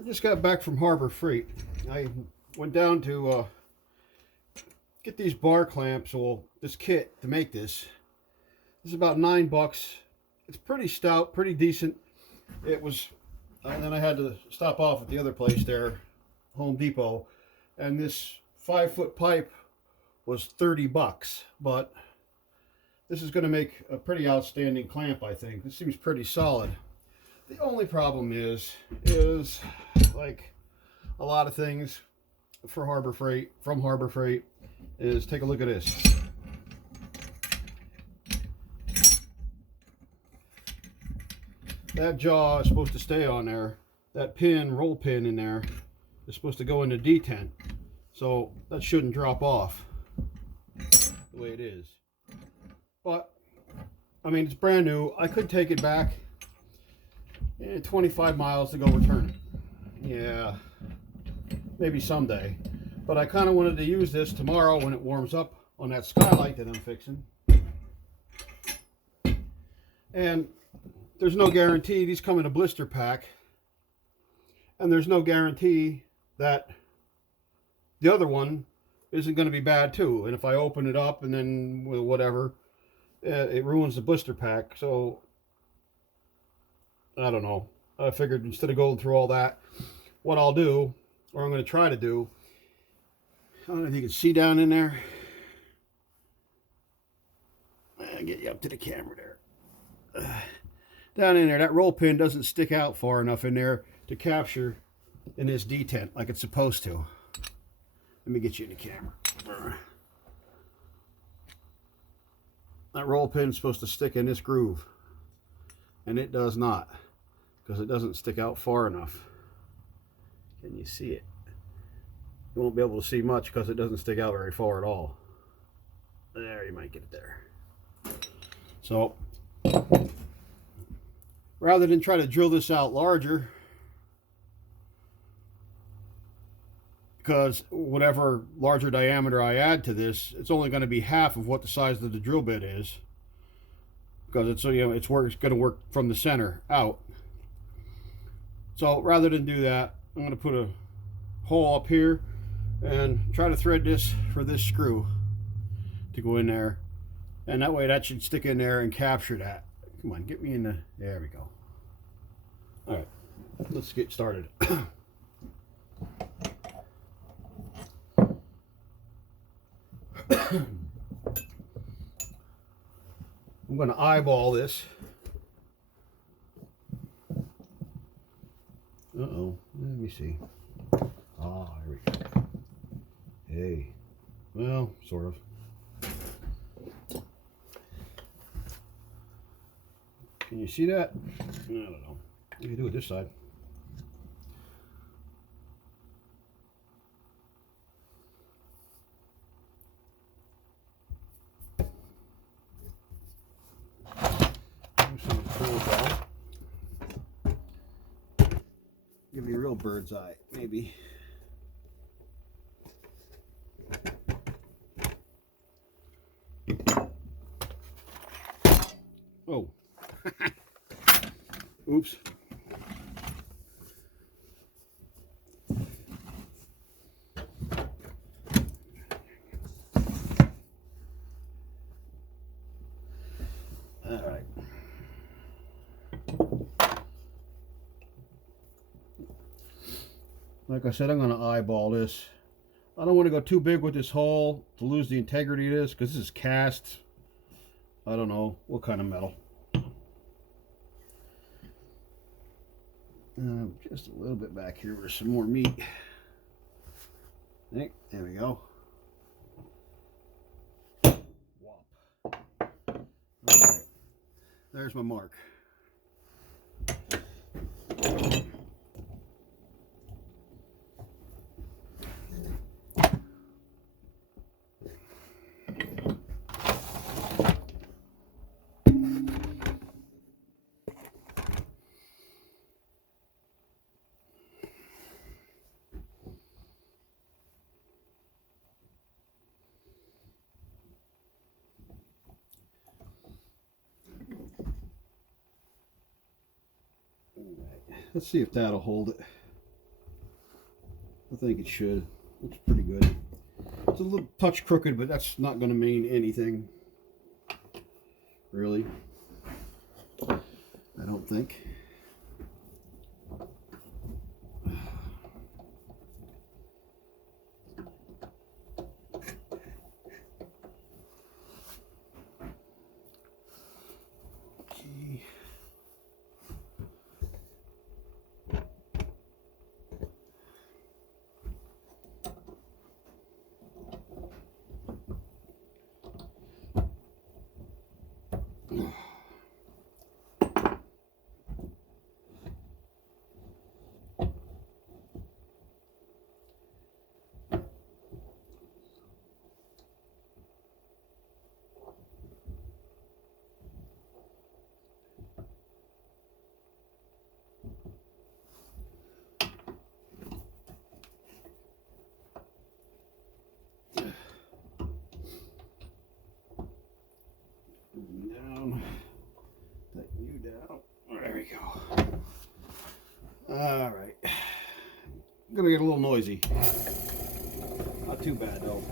I just got back from Harbor Freight. I went down to get these bar clamps, or this kit to make this. This is about $9. It's pretty stout, pretty decent. It was, and then I had to stop off at the other place there, Home Depot, and this 5-foot pipe was $30. But this is going to make a pretty outstanding clamp, I think. This seems pretty solid. The only problem is like a lot of things for Harbor Freight, from Harbor Freight, is take a look at this. That jaw is supposed to stay on there. That pin, roll pin in there, is supposed to go into detent. So that shouldn't drop off the way it is. But, I mean, it's brand new. I could take it back 25 miles to go return it. Yeah, maybe someday. But I kind of wanted to use this tomorrow when it warms up on that skylight that I'm fixing. And there's no guarantee. These come in a blister pack. And there's no guarantee that the other one isn't going to be bad too. And if I open it up and then whatever, it ruins the blister pack. So I don't know. I figured instead of going through all that, what I'll do, or I'm going to try to do, I don't know if you can see down in there. I'll get you up to the camera there. Down in there, that roll pin doesn't stick out far enough in there to capture in this detent like it's supposed to. Let me get you in the camera. That roll pin is supposed to stick in this groove, and it does not, because it doesn't stick out far enough. Can you see it? You won't be able to see much because it doesn't stick out very far at all. There, you might get it there. So rather than try to drill this out larger, because whatever larger diameter I add to this, it's only going to be half of what the size of the drill bit is, because it's, you know, it's going to work from the center out. So rather than do that, I'm going to put a hole up here and try to thread this for this screw to go in there, and that way that should stick in there and capture that. Come on, get me in the, there we go. All right, let's get started. I'm going to eyeball this. Uh-oh, let me see. Ah, here we go. Hey, well, sort of. Can you see that? I don't know. You can do it this side. Give me a real bird's eye, maybe. Oh. Oops. All right. Like I said, I'm going to eyeball this. I don't want to go too big with this hole to lose the integrity of this, because this is cast. I don't know what kind of metal. Just a little bit back here for some more meat. There we go. Whop. All right. There's my mark. Let's see if that'll hold it. I think it should. Looks pretty good. It's a little touch crooked, but that's not going to mean anything, really. I don't think. Okay. Down, tighten you down. There we go. All right. I'm gonna get a little noisy. Not too bad though.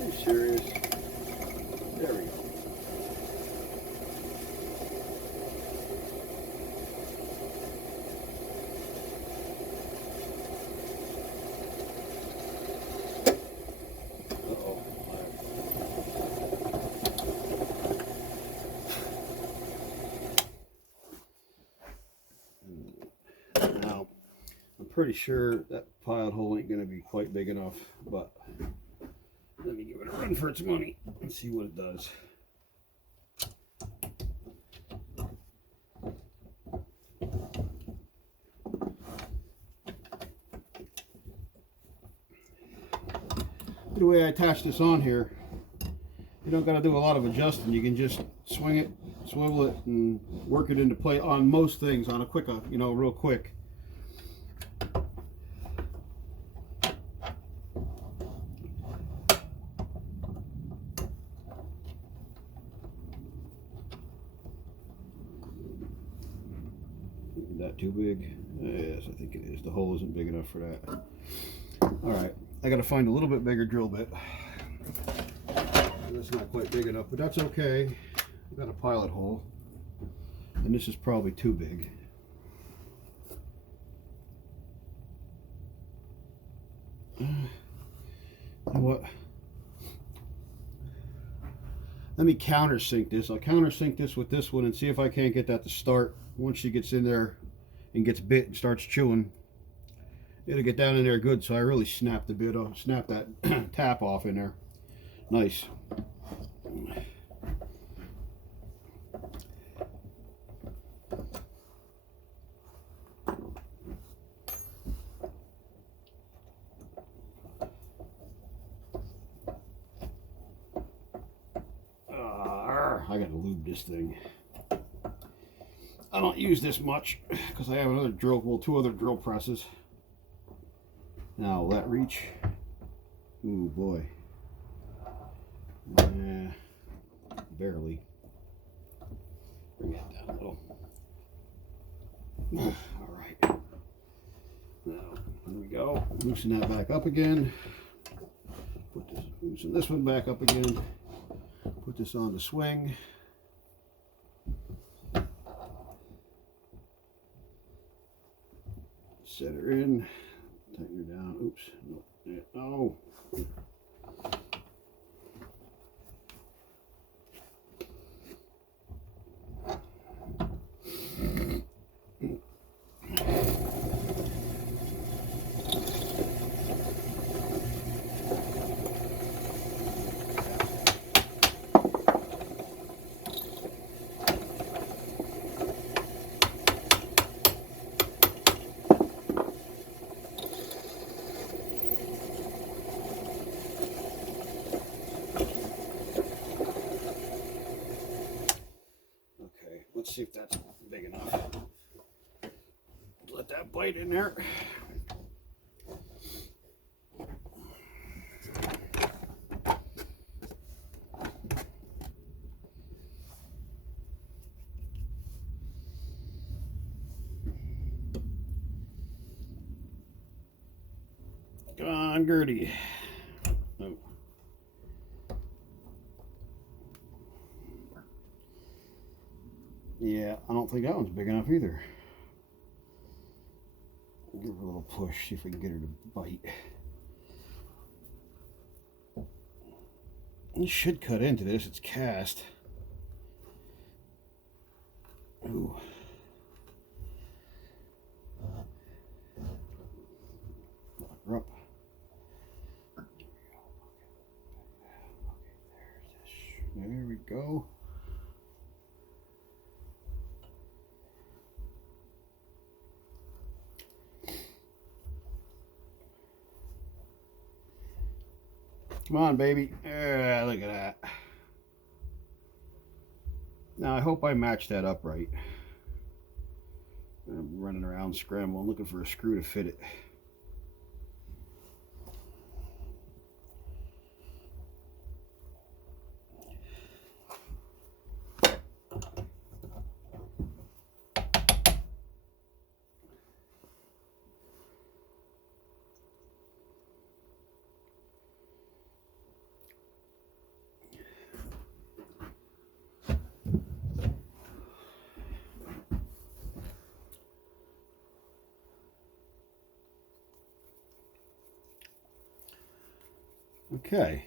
Are you serious? There we go. Now, I'm pretty sure that pilot hole ain't going to be quite big enough, but let me give it a run for its money and see what it does. The way I attach this on here, you don't got to do a lot of adjusting. You can just swing it, swivel it, and work it into play on most things on a quick, real quick. Is that too big? Yes, I think it is. The hole isn't big enough for that. All right, I got to find a little bit bigger drill bit. That's not quite big enough, but that's okay. I've got a pilot hole, and this is probably too big. You know what? Let me countersink this. I'll countersink this with this one and see if I can't get that to start. Once she gets in there and gets bit and starts chewing, it'll get down in there good. So I really snap the bit off, snap that tap off in there. Nice. I gotta lube this thing. I don't use this much because I have another drill, well, two other drill presses. Now, will that reach? Ooh, boy. Barely. Bring that down a little. All right. Now, here we go. Loosen that back up again. Loosen this one back up again. Put this on the swing. Set her in. Tighten her down. Oops. No. Let's see if that's big enough. Let that blade in there. on, Gertie. Oh. Yeah, I don't think that one's big enough either. Give her a little push, see if we can get her to bite. It should cut into this, it's cast. Ooh. Lock her up. There we go. Come on, baby. Look at that. Now, I hope I matched that up right. I'm running around scrambling, looking for a screw to fit it. Okay.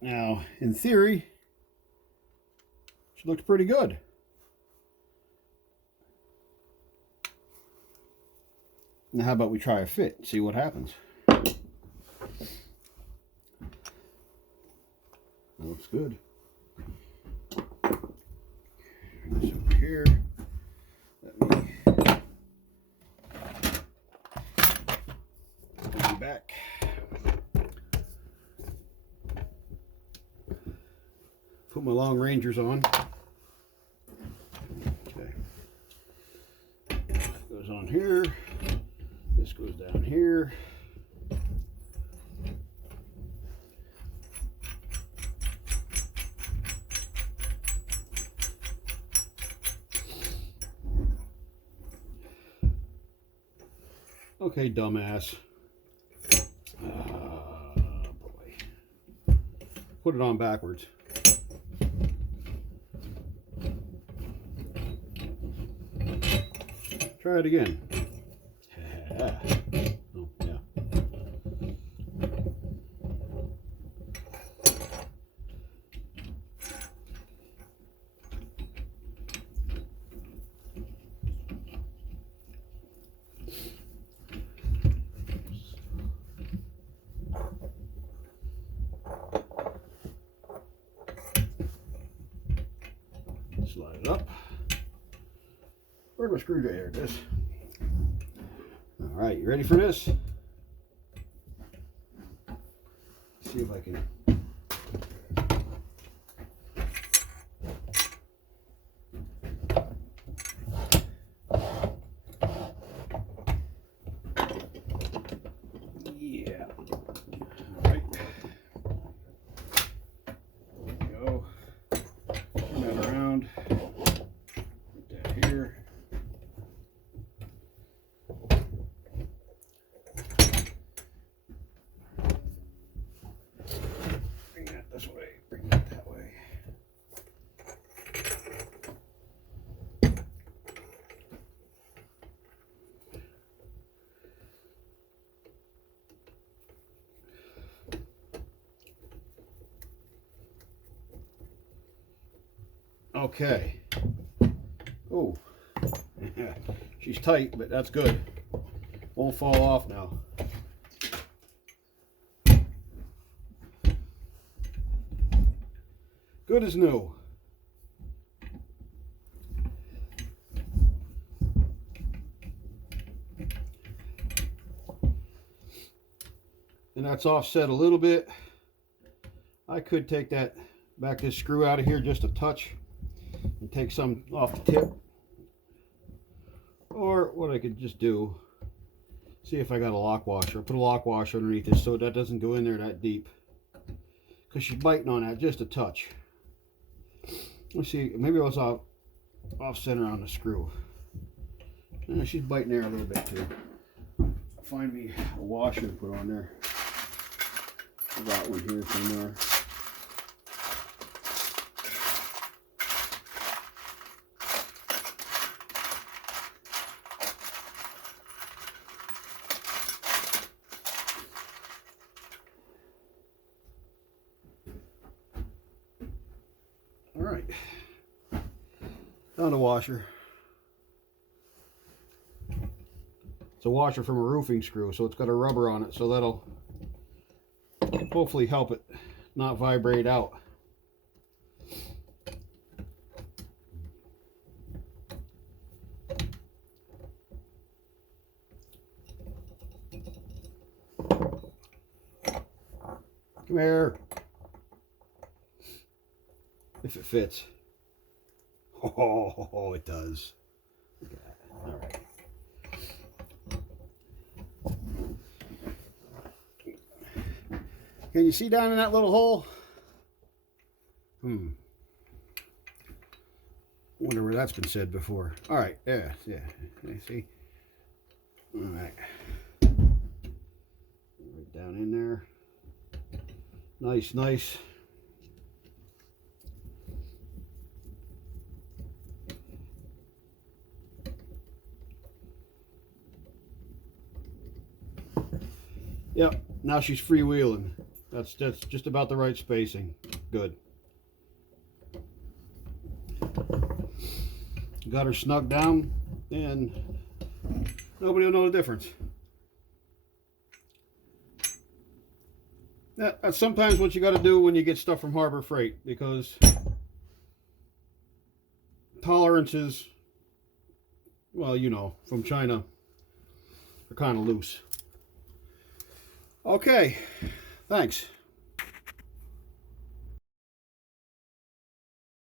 Now, in theory, she looks pretty good. Now, how about we try a fit, see what happens. That looks good. This over here. Let me put it back. Put my long rangers on. Okay. Goes on here. This goes down here. Okay, dumbass. Boy. Put it on backwards. Try it again. Oh, yeah. Slide it up. Where's my screwdriver? It is. All right, you ready for this? See if I can. Yeah. All right. There we go. Turn that around. Put that here. This way, bring that that way. Okay. Oh, she's tight, but that's good. Won't fall off now. Good as new. And that's offset a little bit. I could take that back this screw out of here just a touch and take some off the tip. Or what I could just do, see if I got a lock washer. Put a lock washer underneath this so that doesn't go in there that deep. Because she's biting on that just a touch. Let's see, maybe I was off center on the screw. She's biting there a little bit too. Find me a washer to put on there. I got one here somewhere. All right, down the washer. It's a washer from a roofing screw, so it's got a rubber on it, so that'll hopefully help it not vibrate out. Come here. If it fits. Oh, it does. Look at that. All right. Can you see down in that little hole? Wonder where that's been said before. All right, yeah. See? All right. Right down in there. Nice. Yep, now she's freewheeling. That's just about the right spacing. Good. Got her snugged down, and nobody will know the difference. That's sometimes what you got to do when you get stuff from Harbor Freight, because tolerances, well, you know, from China are kind of loose. Okay, thanks.